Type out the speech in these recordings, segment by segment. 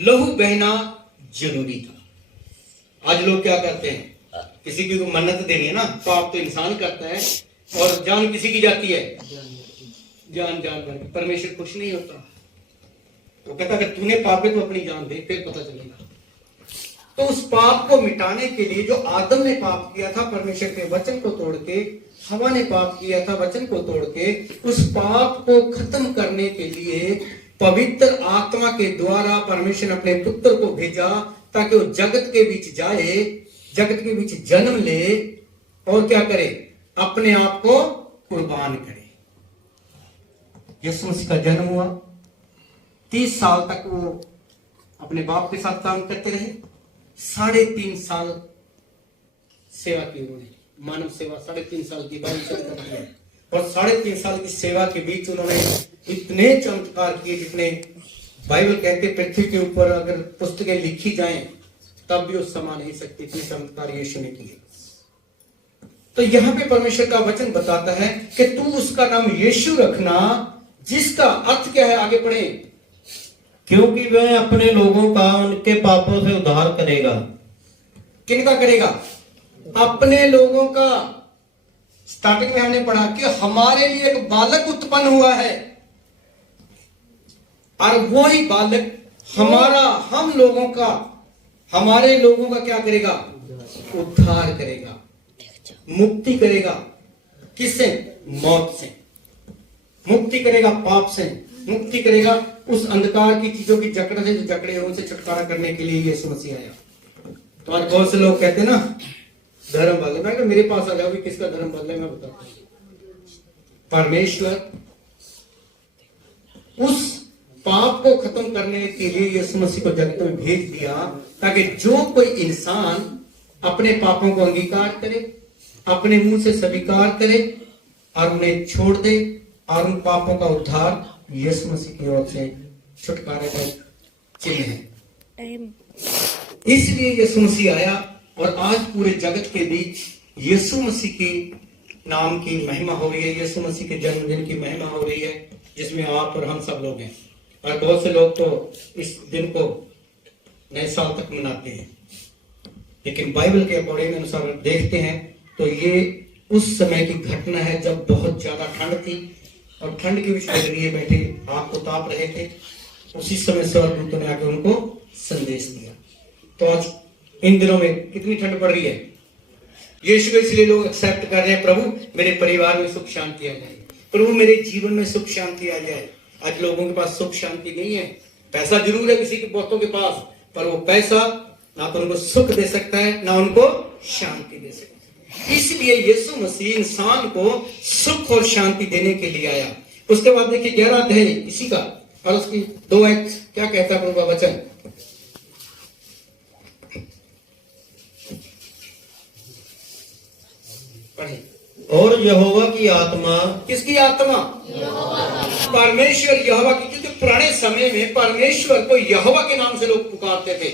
लहू बहना जरूरी था। आज लोग क्या करते हैं, किसी की को मन्नत देनी है ना, पाप तो इंसान करता है और जान किसी की जाती है, जान भर की। परमेश्वर खुश नहीं होता। वो कहता अगर तूने पाप है तो अपनी जान दे, फिर पता चलेगा। तो उस पाप को मिटाने के लिए जो आदम ने पाप किया था परमेश्वर के वचन को तोड़ के, हवा ने पाप किया था वचन को तोड़ के, उस पाप को खत्म करने के लिए पवित्र आत्मा के द्वारा परमेश्वर ने अपने पुत्र को भेजा ताकि वो जगत के बीच जाए, जगत के बीच जन्म ले और क्या करे, अपने आप को कुर्बान करे। यीशु मसीह का जन्म हुआ, 30 साल तक वो अपने बाप के साथ काम करते रहे, 3.5 साल सेवा की उन्होंने, मानव सेवा 3.5 साल की बाइबल है। और 3.5 साल की सेवा के बीच उन्होंने इतने चमत्कार किए जितने बाइबल कहते पृथ्वी के ऊपर अगर पुस्तकें लिखी जाएं तब भी उस समा नहीं सकती, इतने चमत्कार यीशु ने किए। तो यहां पे परमेश्वर का वचन बताता है कि तू उसका नाम यीशु रखना, जिसका अर्थ क्या है, आगे पढ़े। क्योंकि वह अपने लोगों का उनके पापों से उद्धार करेगा। किनका करेगा? अपने लोगों का। स्टार्टिंग में हमने पढ़ा कि हमारे लिए एक बालक उत्पन्न हुआ है और वही बालक हमारे लोगों का क्या करेगा? उद्धार करेगा, मुक्ति करेगा। किससे? मौत से मुक्ति करेगा, पाप से मुक्ति करेगा, उस अंधकार की चीजों की जकड़ से जो जकड़े हैं उनसे छुटकारा करने के लिए यीशु मसीह आया। तो आज बहुत से लोग कहते हैं ना धर्म बदले, मैं कि मेरे पास आ जाओ, किसका धर्म बदले मैं बताता हूं। परमेश्वर उस पाप को खत्म करने के लिए यीशु मसीह को जगत में भेज दिया ताकि जो कोई इंसान अपने पापों को अंगीकार करे, अपने मुंह से स्वीकार करे और उन्हें छोड़ दे, और उन पापों का उद्धार यीशु मसीह की ओर से छुटकारे का चिन्ह है। इसलिए यीशु मसीह आया और आज पूरे जगत के बीच यीशु मसीह की नाम की महिमा हो रही है, यीशु मसीह के जन्मदिन की महिमा हो रही है, जिसमें आप और हम सब लोग हैं। और बहुत से लोग तो इस दिन को नए साल तक मनाते हैं, लेकिन बाइबल के अकॉर्डिंग अनुसार देखते हैं तो ये उस समय की घटना है जब बहुत ज्यादा ठंड थी और ठंड के बीच में लिए बैठे आग को ताप रहे थे। उसी समय स्वर्गदूतों ने आकर उनको संदेश दिया। तो आज इन दिनों में कितनी ठंड पड़ रही है, यीशु को इसलिए लोग एक्सेप्ट कर रहे हैं, प्रभु मेरे परिवार में सुख शांति आ जाए, प्रभु मेरे जीवन में सुख शांति आ जाए। आज लोगों के पास सुख शांति नहीं है। पैसा जरूर है किसी के बहुतों के पास, पर वो पैसा ना तो उनको सुख दे सकता है ना उनको शांति दे सकता है। इसलिए यीशु मसीह इंसान को सुख और शांति देने के लिए आया। उसके बाद देखिए 11 अध्याय इसी का और उसकी 2 एक्ट क्या कहता है प्रभु का वचन। पढ़े। और यहोवा की आत्मा, किसकी आत्मा? परमेश्वर यहोवा की। क्योंकि पुराने समय में परमेश्वर को यहोवा के नाम से लोग पुकारते थे,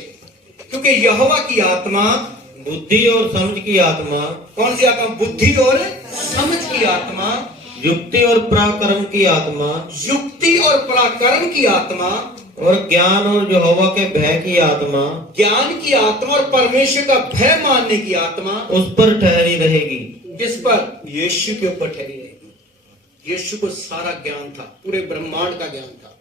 क्योंकि यहोवा की आत्मा बुद्धि और समझ की आत्मा। कौन सी आत्मा? बुद्धि और समझ की आत्मा, युक्ति और पराक्रम की आत्मा, युक्ति और पराक्रम की आत्मा, और ज्ञान और यहोवा के भय की आत्मा, ज्ञान की आत्मा और परमेश्वर का भय मानने की आत्मा उस पर ठहरी रहेगी। किस पर? यीशु के ऊपर ठहरी रहेगी। यीशु को सारा ज्ञान था, पूरे ब्रह्मांड का ज्ञान था।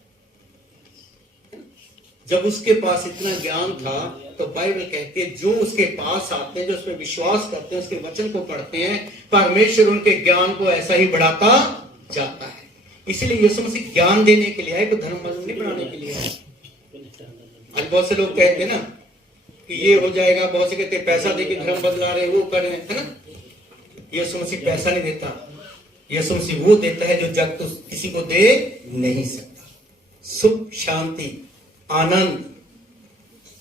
जब उसके पास इतना ज्ञान था तो बाइबल कहती है जो उसके पास आते हैं, जो उसमें विश्वास करते हैं, उसके वचन को पढ़ते हैं, परमेश्वर उनके ज्ञान को ऐसा ही बढ़ाता जाता है। इसलिए यीशु मसीह ज्ञान देने के लिए आए, तो धर्म बदल नहीं बनाने के लिए आए। आज बहुत से लोग कहते हैं ना कि ये हो जाएगा, बहुत से कहते हैं पैसा देके धर्म बदला रहे, वो कर रहे हैं, है ना। यीशु मसीह पैसा नहीं देता, यीशु मसीह वो देता है जो जग तो किसी को दे नहीं सकता। सुख, शांति, आनंद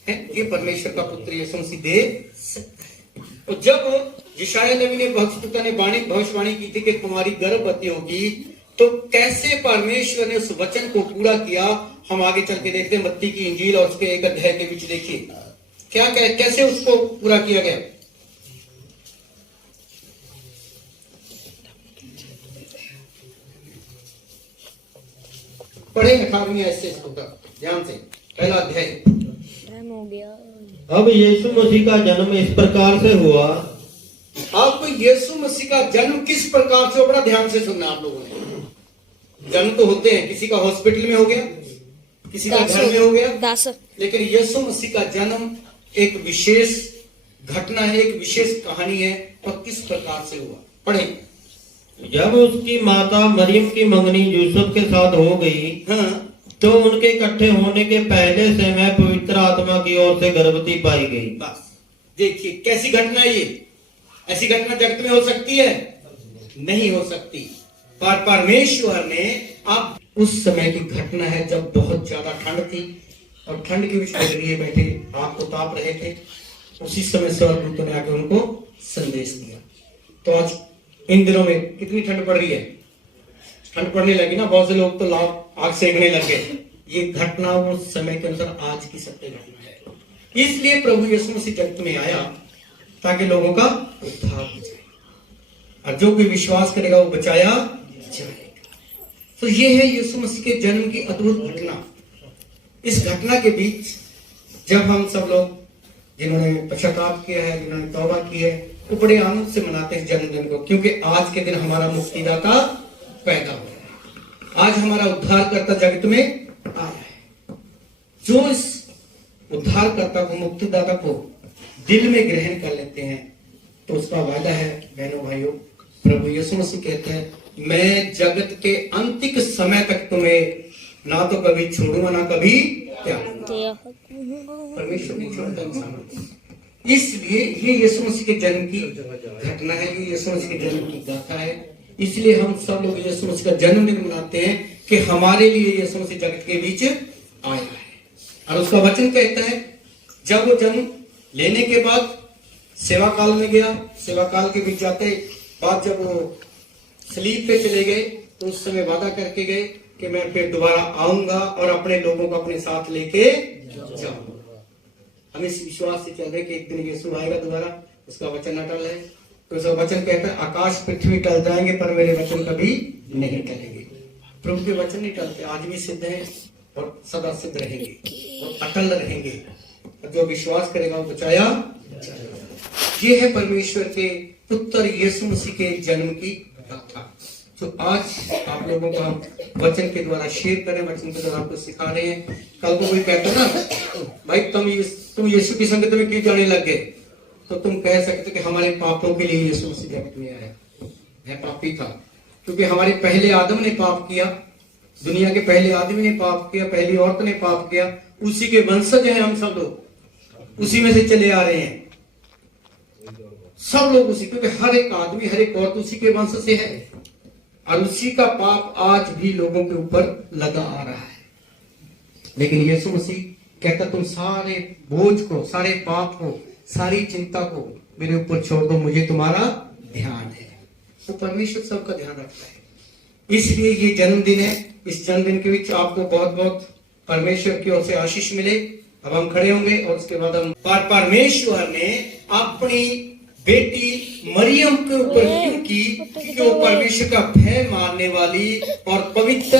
है, ये परमेश्वर का पुत्र यीशु मसीह दे सकता है। और जब यशायाह नबी ने भविष्यवक्ता ने भविष्यवाणी की थी कि तुम्हारी गर्भवती होगी, तो कैसे परमेश्वर ने उस वचन को पूरा किया, हम आगे चल के देखते हैं। मत्ती की इंजील और उसके 1 अध्याय के बीच देखिए क्या कैसे उसको पूरा किया गया। पढ़े 18वीं आयत से इसको ध्यान से। पहला अध्याय। टाइम हो गया। अब यीशु मसीह का जन्म इस प्रकार से हुआ। आपको यीशु मसीह का जन्म किस प्रकार से, बड़ा ध्यान से सुनना आप लोगों ने। जन्म तो होते हैं, किसी का हॉस्पिटल में हो गया, किसी का घर में हो गया, 10 लेकिन यीशु मसीह का जन्म एक विशेष घटना है, एक विशेष कहानी है। और किस प्रकार से हुआ, पढ़े। जब उसकी माता मरियम की मंगनी यूसुफ के साथ हो गई, हाँ, तो उनके इकट्ठे होने के पहले से मैं पवित्र आत्मा की ओर से गर्भवती पाई गई। बस देखिए कैसी घटना है ये। ऐसी घटना जगत में हो सकती है? नहीं हो सकती। पर परमेश्वर ने, अब उस समय की घटना है जब बहुत ज्यादा ठंड थी और ठंड के बीच में लिए बैठे आग को ताप रहे थे। उसी समय स्वर्गदूतों ने आकर उनको संदेश दिया। तो आज इन दिनों में कितनी ठंड पड़ रही है? ठंड पड़ने लगी ना, बहुत से लोग तो आग सेकने लगे। ये घटना उस समय के अनुसार आज की सत्य घटना है। इसलिए प्रभु यीशु मसीह जगत में आया ताकि लोगों का उद्धार हो जाए, और जो कोई विश्वास करेगा वो बचाया जाएगा। तो ये है यीशु मसीह के जन्म की अद्भुत घटना। इस घटना के बीच जब हम सब लोग जिन्होंने पश्चाताप किया है, जिन्होंने तौबा की है, वो बड़े आनंद से मनाते हैं इस जन्मदिन को, क्योंकि आज के दिन हमारा मुक्तिदाता पैदा हुआ है। आज हमारा उद्धारकर्ता जगत में आया है। जो इस उद्धारकर्ता को, मुक्तिदाता को दिल में ग्रहण कर लेते हैं तो उसका वादा है, बहनों भाइयों, प्रभु यीशु मसीह कहते हैं, मैं जगत के अंतिम समय तक तुम्हें ना तो कभी छोड़ूंगा ना कभी त्यागूंगा। परमेश्वर नहीं छोड़ता इंसान को। इसलिए ये यीशु मसीह के जन्म की घटना है, ये यीशु मसीह के जन्म की गाथा है। इसलिए हम सब लोग यीशु मसीह का जन्मदिन मनाते हैं कि हमारे लिए यीशु मसीह जगत के बीच आया है। और उसका वचन कहता है, जब वो जन्म लेने के बाद सेवा काल में गया, सेवा काल के बीच जाते बाद जब वो सलीब पे चले गए तो उस समय वादा करके गए कि मैं फिर दोबारा आऊंगा और अपने लोगों को अपने साथ लेके जाऊंगा। हम इस विश्वास से चल रहे कि एक दिन यीशु आएगा दोबारा, उसका वचन अटल है। तो उसका वचन कहता है, आकाश पृथ्वी टल जाएंगे पर मेरे वचन कभी नहीं टलेंगे। प्रभु के वचन नहीं टलते, आज भी सिद्ध है और सदा सिद्ध रहेंगे और अटल रहेंगे। जो विश्वास करेगा वो बचाया जाएगा। ये है परमेश्वर के पुत्र यीशु मसीह के जन्म की गाथा। तो आज आप लोगों को हम वचन के द्वारा शेयर करें, वचन के द्वारा आपको सिखा रहे हैं। कल को कोई कहता ना, भाई तुम यीशु की संगत में क्यों जाने लग गए, तो तुम कह सकते कि हमारे पापों के लिए यीशु मसीह जगत में आया। मैं पापी था क्योंकि हमारे पहले आदम ने पाप किया, दुनिया के पहले आदमी ने पाप किया, पहली औरत ने पाप किया। उसी के वंशज हैं हम सब लोग, उसी में से चले आ रहे हैं सब लोग उसी, क्योंकि हर एक आदमी, हर एक औरत उसी के वंश से है। और उसी का पाप आज भी लोगों के ऊपर लगा आ रहा है। लेकिन यीशु मसीह कहता, तुम सारे बोझ को, सारे पाप को, सारी चिंता को मेरे ऊपर छोड़ दो, मुझे तुम्हारा ध्यान है। तो परमेश्वर सबका ध्यान रखता है। इसलिए ये जन्मदिन है। इस जन्मदिन के बीच आपको बहुत बहुत परमेश्वर की ओर से आशीष मिले। अब हम खड़े होंगे और उसके बाद हम परमेश्वर ने अपनी बेटी मरियम के ऊपर क्यों की, क्योंकि वो परमेश्वर का भय मानने वाली और पवित्र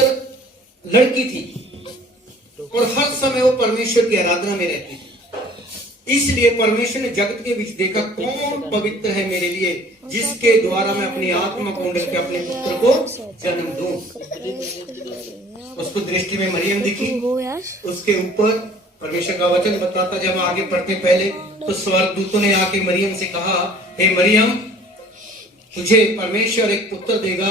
लड़की थी और हर समय वो परमेश्वर की आराधना में रहती थी। इसलिए परमेश्वर ने जगत के बीच देखा, कौन पवित्र है मेरे लिए, जिसके द्वारा मैं अपनी आत्मा को उंडेल के अपने पुत्र को जन्म दूं। उसको दृष्टि में मरियम दिखी। उसके ऊपर परमेश्वर का वचन बताता, जब आगे पढ़ते पहले, तो स्वर्गदूतों ने आके मरियम से कहा, हे मरियम, तुझे परमेश्वर एक पुत्र देगा।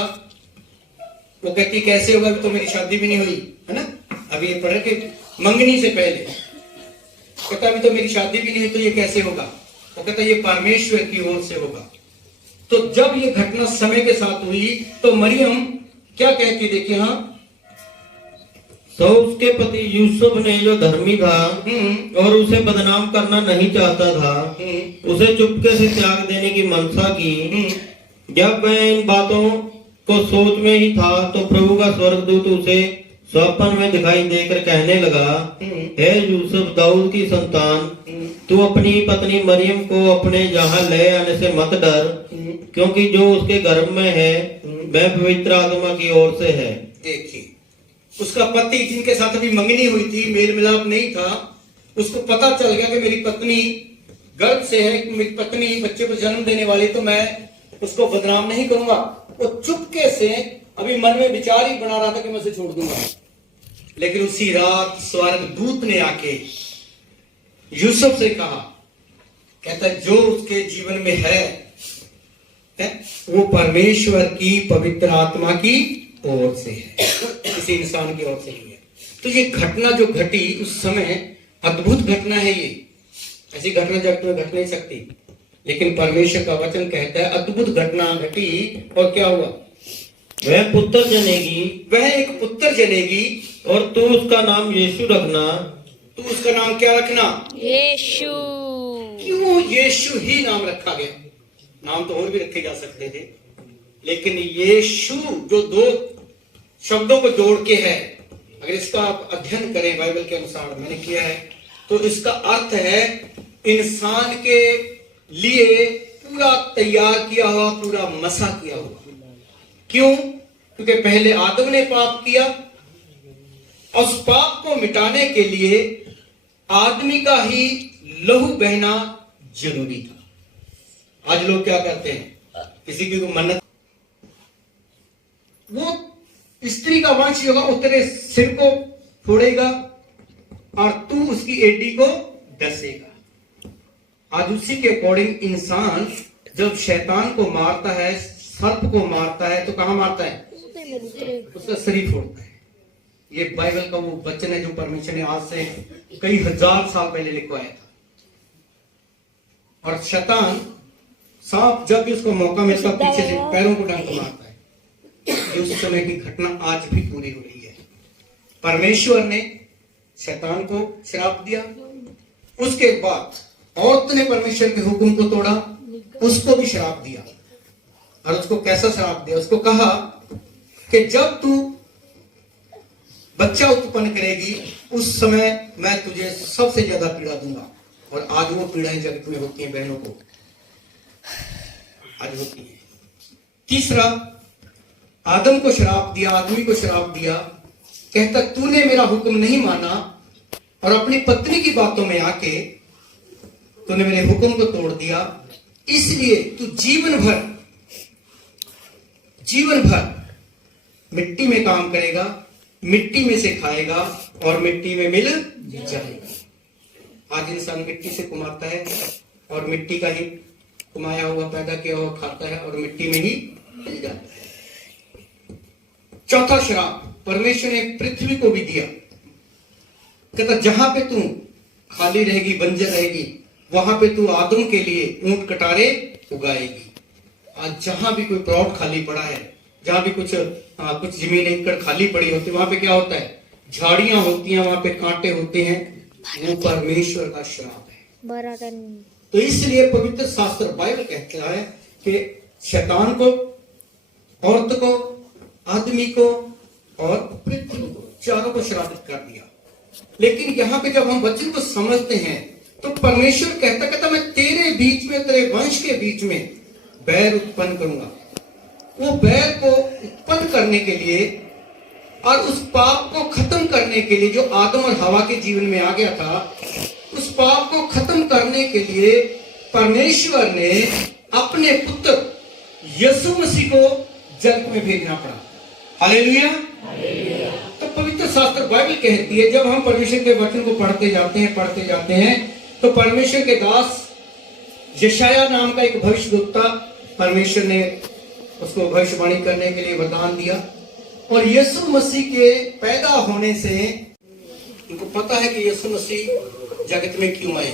वो कहती, कैसे होगा, अभी तो मेरी शादी भी नहीं हुई है ना। अभी ये पढ़ के मंगनी से पहले कहता, अभी तो मेरी शादी भी नहीं हुई, तो ये कैसे होगा। वो कहता, ये परमेश्वर की ओर से होगा। तो जब ये घटना समय के साथ हुई तो मरियम क्या कहती, देखिए। हाँ, तो उसके पति यूसुफ ने, जो धर्मी था और उसे बदनाम करना नहीं चाहता था, उसे चुपके से त्याग देने की मनसा की। जब वह इन बातों को सोच में ही था तो प्रभु का स्वर्गदूत उसे स्वप्न में दिखाई देकर कहने लगा, हे यूसुफ, दाऊद की संतान, तू अपनी पत्नी मरियम को अपने यहाँ ले आने से मत डर, क्योंकि जो उसके गर्भ में है वह पवित्र आत्मा की ओर से है। देखिए, उसका पति जिनके साथ अभी मंगनी हुई थी, मेल मिलाप नहीं था, उसको पता चल गया कि मेरी पत्नी गर्भ से है, कि मेरी पत्नी बच्चे को जन्म देने वाली, तो मैं उसको बदनाम नहीं करूंगा। वो चुपके से अभी मन में विचार ही बना रहा था कि मैं उसे छोड़ दूंगा। लेकिन उसी रात स्वर्गदूत ने आके यूसुफ से कहा, कहता है जो उसके जीवन में है वो परमेश्वर की पवित्र आत्मा की ओर से है, किसी इंसान की ओर से नहीं है। तो ये घटना जो घटी उस समय अद्भुत घटना है। ये ऐसी घटना जगत में घट नहीं सकती, लेकिन परमेश्वर का वचन कहता है अद्भुत घटना घटी। और क्या हुआ? वह पुत्र जनेगी वह एक पुत्र जनेगी और तू उसका नाम यीशु रखना। तो उसका नाम क्या रखना? यीशु। क्यों यीशु ही नाम रखा गया? नाम तो और भी रखे जा सकते थे, लेकिन यीशु जो दो शब्दों को जोड़ के है, अगर इसका आप अध्ययन करें बाइबल के अनुसार, मैंने किया है, तो इसका अर्थ है इंसान के लिए पूरा तैयार किया हुआ, पूरा मसा किया हुआ। क्यों? क्योंकि पहले आदम ने पाप किया, और उस पाप को मिटाने के लिए आदमी का ही लहू बहना जरूरी था। आज लोग क्या करते हैं, किसी की को मन्नत, वो स्त्री का वंश होगा वो तेरे सिर को फोड़ेगा और तू उसकी एडी को डसेगा। आज उसी के अकॉर्डिंग इंसान जब शैतान को मारता है, सर्प को मारता है, तो कहां मारता है? उसका शरीर फोड़ता है। ये बाइबल का वो वचन है जो परमेश्वर ने आज से कई हजार साल पहले लिखवाया था। और शैतान सांप जब भी उसको मौका मिलता पीछे से पैरों को डंक मारता है। ये उस समय की घटना आज भी पूरी हो रही है। परमेश्वर ने शैतान को श्राप दिया, उसके बाद औरत ने परमेश्वर के हुक्म को तोड़ा, उसको भी श्राप दिया। और उसको कैसा श्राप दिया? उसको कहा कि जब तू बच्चा उत्पन्न करेगी उस समय मैं तुझे सबसे ज्यादा पीड़ा दूंगा। और आज वो पीड़ाएं जगत में होती हैं बहनों को, आज होती है। तीसरा, आदम को श्राप दिया, आदमी को श्राप दिया, कहता तूने मेरा हुक्म नहीं माना और अपनी पत्नी की बातों में आके तूने मेरे हुक्म को तोड़ दिया, इसलिए तू जीवन भर मिट्टी में काम करेगा, मिट्टी में से खाएगा और मिट्टी में मिल जाएगा। आज इंसान मिट्टी से कमाता है और मिट्टी का ही कमाया हुआ पैदा किया हुआ खाता है और मिट्टी में ही मिल जाता है। चौथा श्राप परमेश्वर ने पृथ्वी को भी दिया, कहता जहां पे तू खाली रहेगी, बंजर रहेगी, वहां पे तू आदम के लिए ऊंट कटारे उगाएगी। आज जहां भी कोई प्लॉट खाली पड़ा है, जहां भी कुछ जमीन एकड़ खाली पड़ी होती है, वहां पे क्या होता है? झाड़ियां होती हैं, वहां पे कांटे होते हैं, वो परमेश्वर का श्राप है। तो इसलिए पवित्र शास्त्र बाइबल कहता है कि शैतान को, औरत को, आदमी को और पृथ्वी को, चारों को श्रापित कर दिया। लेकिन यहाँ पे जब हम वचन को समझते हैं तो परमेश्वर कहता मैं तेरे बीच में, तेरे वंश के बीच में बैर उत्पन्न करूंगा। वो बैर को उत्पन्न करने के लिए और उस पाप को खत्म करने के लिए जो आदम और हवा के जीवन में आ गया था, उस पाप को खत्म करने के लिए परमेश्वर ने अपने पुत्र यीशु मसीह को जगत में भेजना पड़ा। हालेलुया। तो पवित्र शास्त्र बाइबल कहती है, जब हम परमेश्वर के वचन को पढ़ते जाते हैं तो परमेश्वर के दास यशाया नाम का एक भविष्यवक्ता, परमेश्वर ने उसको भविष्यवाणी करने के लिए वरदान दिया। और यीशु मसीह के पैदा होने से उनको पता है कि यीशु मसीह जगत में क्यों आए,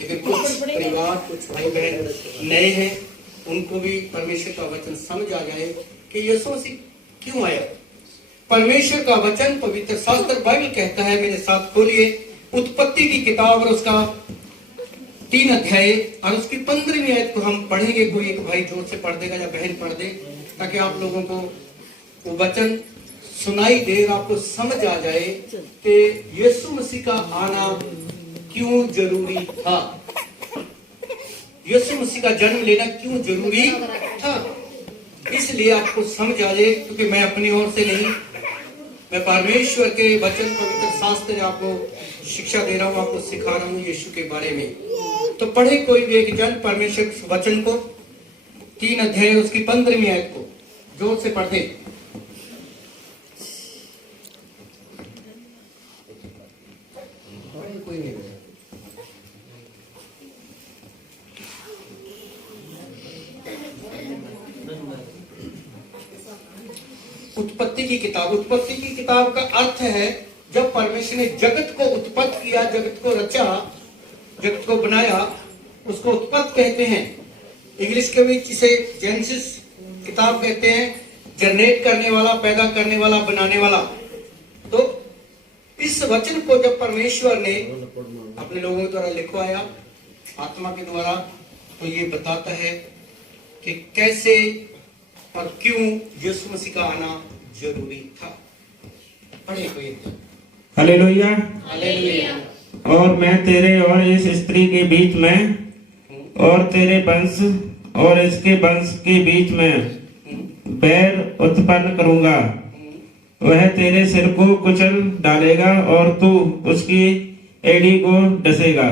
लेकिन कुछ परिवार, कुछ भाई बहन नए हैं, उनको भी परमेश्वर का वचन समझ आ जाए कि यीशु मसीह क्यों आया। परमेश्वर का वचन पवित्र शास्त्र बाइबल कहता है, मेरे साथ खोलिए उत्पत्ति की किताब और उसका 3 अध्याय और उसकी 15वीं आयत को हम पढ़ेंगे। कोई एक भाई जोर से पढ़ देगा या बहन पढ़ दे, ताकि आप लोगों को वो वचन सुनाई दे और आपको समझ आ जाए कि यीशु मसीह का आना क्यों जरूरी था, यीशु मसीह का जन्म लेना क्यों जरूरी था। इसलिए आपको समझ आ जाए, क्योंकि मैं अपनी ओर से नहीं, मैं परमेश्वर के वचन पवित्र शास्त्र आपको शिक्षा दे रहा हूँ, आपको सिखा रहा हूँ यीशु के बारे में। तो पढ़े कोई भी एक जन परमेश्वर वचन को, 3 अध्याय उसकी 15वीं आयत को जोर से पढ़े। कोई नहीं। उत्पत्ति की किताब का अर्थ है जब परमेश्वर ने जगत को उत्पत्त किया, जगत को रचा, जगत को बनाया, उसको उत्पत्त कहते हैं। इंग्लिश के भी इसे जेनेसिस किताब कहते हैं, जनरेट करने वाला, पैदा करने वाला, बनाने वाला। तो इस वचन को जब परमेश्वर ने अपने लोगों के द्वारा लिखवाया आत्मा के द्वारा, तो ये बताता है कि कैसे और क्यों यीशु मसीह का आना जरूरी था। पढ़े कोई। हालेलुया। हालेलुया। और मैं तेरे और इस स्त्री के बीच में और तेरे वंश और इसके वंश के बीच में बैर उत्पन्न करूंगा। वह तेरे सिर को कुचल डालेगा और तू उसकी एड़ी को डसेगा।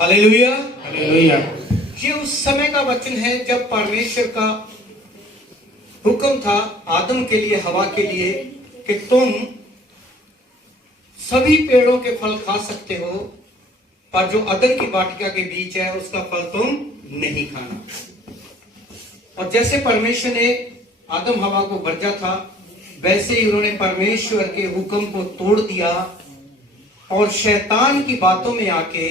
हालेलुया। हालेलुया। ये उस समय का वचन है जब परमेश्वर का हुक्म था आदम के लिए, हवा के लिए, कि तुम सभी पेड़ों के फल खा सकते हो, पर जो अदन की वाटिका के बीच है उसका फल तुम नहीं खाना। और जैसे परमेश्वर ने आदम हवा को वर्जा था, वैसे ही उन्होंने परमेश्वर के हुक्म को तोड़ दिया और शैतान की बातों में आके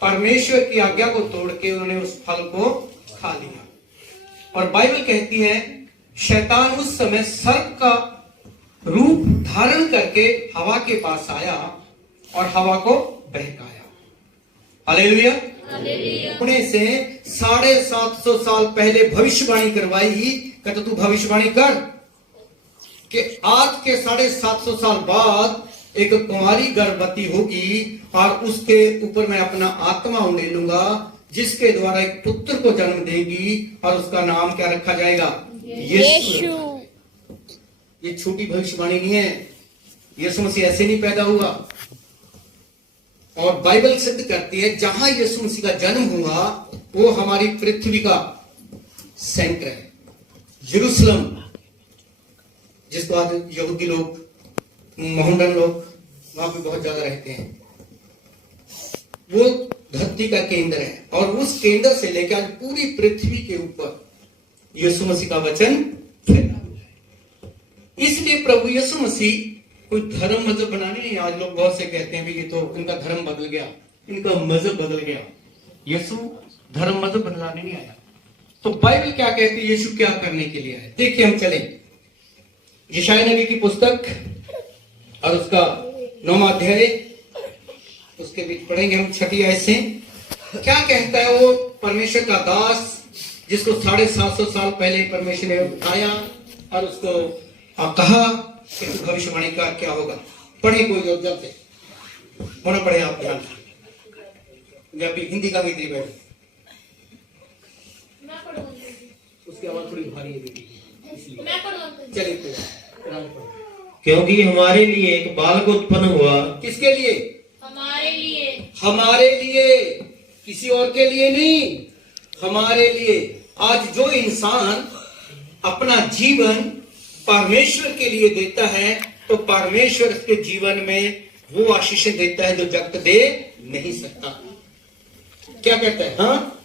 परमेश्वर की आज्ञा को तोड़ के उन्होंने उस फल को खा लिया। और बाइबल कहती है शैतान उस समय सर्प का रूप धारण करके हवा के पास आया और हवा को बहकाया। हालेलुया। पुणे से 750 साल पहले भविष्यवाणी करवाई। कहता तू भविष्यवाणी कर कि आज के 750 साल बाद एक कुंवारी गर्भवती होगी और उसके ऊपर मैं अपना आत्मा उंडेलूंगा, जिसके द्वारा एक पुत्र को जन्म देगी और उसका नाम क्या रखा जाएगा? यीशु। ये छोटी भविष्यवाणी नहीं है। यीशु मसीह ऐसे नहीं पैदा हुआ। और बाइबल सिद्ध करती है जहां यीशु मसीह का जन्म हुआ वो हमारी पृथ्वी का सेंटर है, यरूशलेम, जिसको आज यहूदी लोग, मोहम्मदन लोग वहां पे बहुत ज्यादा रहते हैं। वो धरती का केंद्र है और उस केंद्र से लेकर आज पूरी पृथ्वी के ऊपर यीशु मसीह का वचन फैला हुआ है। इसलिए प्रभु यीशु मसीह कोई धर्म मजहब बनाने नहीं। आज लोग बहुत से कहते हैं भी ये तो इनका धर्म बदल गया, इनका मजहब बदल गया। यीशु धर्म मजहब बनाने नहीं आया। तो बाइबल क्या कहती है यीशु क्या करने के लिए आया? देखिए हम चले यशायाह नबी की पुस्तक और उसका 9वां अध्याय, उसके बीच पढ़ेंगे हम 6ठी आयत से। क्या कहता है वो परमेश्वर का दास जिसको 750 साल पहले परमेश्वर ने उठाया और उसको कहा कि तू भविष्यवाणी का क्या होगा। पढ़े कोई जब से होना पड़े आप ध्यान। जब भी हिंदी का भी बैठ उसकी आवाज थोड़ी भारी है इसलिए चलिए। क्योंकि हमारे लिए एक बालक उत्पन्न हुआ। किसके लिए? हमारे लिए। हमारे लिए, किसी और के लिए नहीं, हमारे लिए। आज जो इंसान अपना जीवन परमेश्वर के लिए देता है तो परमेश्वर उसके जीवन में वो आशीषें देता है जो जगत दे नहीं सकता। क्या कहता है? हाँ,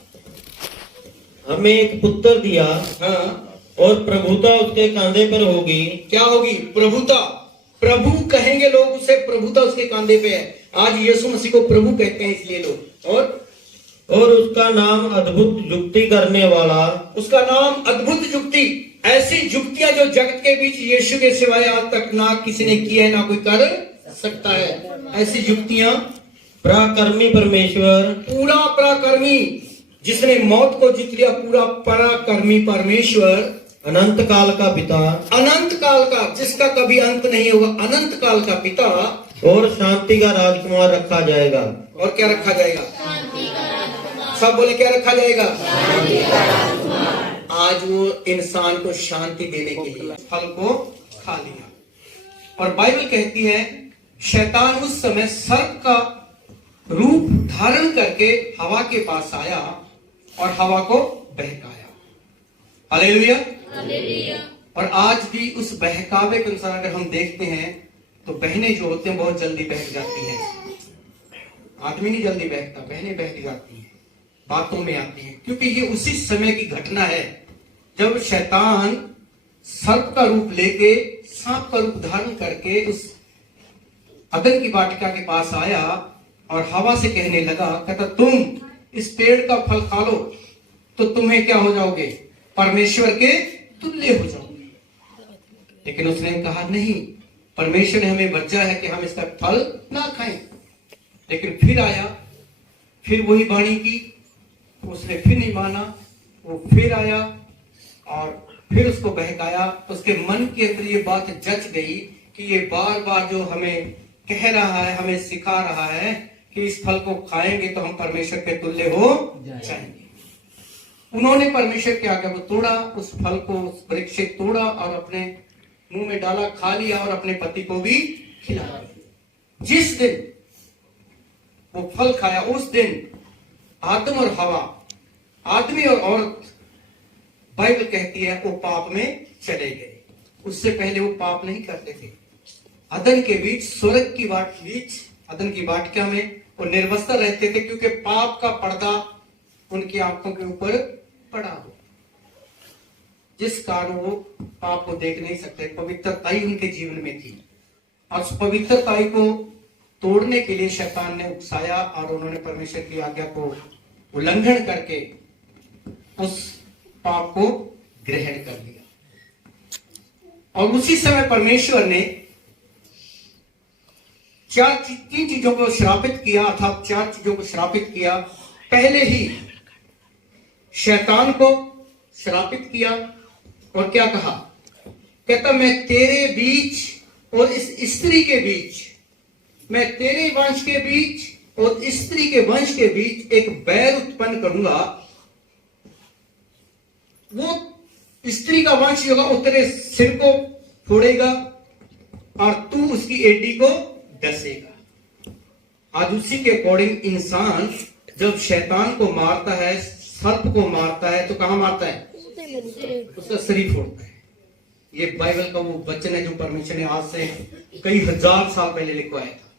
हमें एक पुत्र दिया। हाँ, और प्रभुता उसके कांधे पर होगी। क्या होगी? प्रभुता। प्रभु कहेंगे लोग उसे, प्रभुता उसके कांधे पे है। आज यीशु मसीह को प्रभु कहते हैं इसलिए लोग। और उसका नाम अद्भुत युक्ति करने वाला। उसका नाम अद्भुत युक्ति। ऐसी युक्तियां जो जगत के बीच यीशु के सिवाय आज तक ना किसी ने की है, ना कोई कर सकता है। ऐसी युक्तियां। पराक्रमी परमेश्वर। पूरा पराक्रमी, जिसने मौत को जीत लिया, पूरा पराक्रमी परमेश्वर। अनंत काल का पिता। अनंत काल का, जिसका कभी अंत नहीं होगा, अनंत काल का पिता। और शांति का राजकुमार रखा जाएगा। और क्या रखा जाएगा? शांति का राजकुमार। सब बोले क्या रखा जाएगा? शांति का राजकुमार। आज वो इंसान को शांति देने के लिए फल को खा लिया। और बाइबल कहती है शैतान उस समय सर्प का रूप धारण करके हवा के पास आया और हवा को बहकाया। हालेलुया। हालेलुया। और आज भी उस बहकावे के अनुसार अगर हम देखते हैं तो बहनें जो होते हैं बहुत जल्दी बहक जाती हैं। आदमी नहीं जल्दी बहकता, बहनें बहक जाती हैं, बातों में आती हैं, क्योंकि ये उसी समय की घटना है जब शैतान सर्प का रूप लेके सांप का रूप धारण करके उस अदन की वाटिका के पास आया और हवा से कहने लगा, कहता तुम इस पेड़ का फल खा लो तो तुम्हें क्या हो जाओगे, परमेश्वर के तुल्य हो जाओगे। लेकिन उसने कहा नहीं, परमेश्वर ने हमें वर्जा है कि हम इसका फल ना खाएं। लेकिन फिर आया, फिर वही वाणी की, उसने फिर नहीं माना, वो फिर आया और फिर उसको बहकाया। तो उसके मन के अंदर ये बात जच गई कि ये बार बार जो हमें कह रहा है, हमें सिखा रहा है कि इस फल को खाएंगे तो हम परमेश्वर के तुल्य हो जाएंगे। उन्होंने परमेश्वर के आगे वो तोड़ा, उस फल को, उस वृक्ष से तोड़ा और अपने मुंह में डाला, खा लिया और अपने पति को भी खिला दिया। जिस दिन वो फल खाया उस दिन आदम और हवा, आदमी और औरत, बाइबल कहती है वो पाप में चले गए। उससे पहले वो पाप नहीं करते थे। अदन के बीच, स्वर्ग की बीच अदन की वाटिका में वो निर्वस्त्र रहते थे, क्योंकि पाप का पर्दा उनकी आंखों के ऊपर पड़ा हो, जिस कारण वो पाप को देख नहीं सकते। पवित्रता ही उनके जीवन में थी और उस पवित्रता को तोड़ने के लिए शैतान ने उकसाया और उन्होंने परमेश्वर की आज्ञा को उल्लंघन करके उस पाप को ग्रहण कर लिया। और उसी समय परमेश्वर ने तीन चीजों को श्रापित किया, अर्थात 4 चीजों को श्रापित किया। पहले ही शैतान को श्रापित किया और क्या कहा, कहता मैं तेरे बीच और इस स्त्री के बीच, मैं तेरे वंश के बीच और स्त्री के वंश के बीच एक बैर उत्पन्न करूंगा। वो स्त्री का वंश जो होगा वो तेरे सिर को फोड़ेगा और तू उसकी एड़ी को डसेगा। आज उसी के अकॉर्डिंग इंसान जब शैतान को मारता है, सर्प को मारता है, तो कहां मारता है, उसका शरीर फोड़ता है। ये बाइबल का वो वचन है जो परमेश्वर ने आज से कई हजार साल पहले लिखवाया था।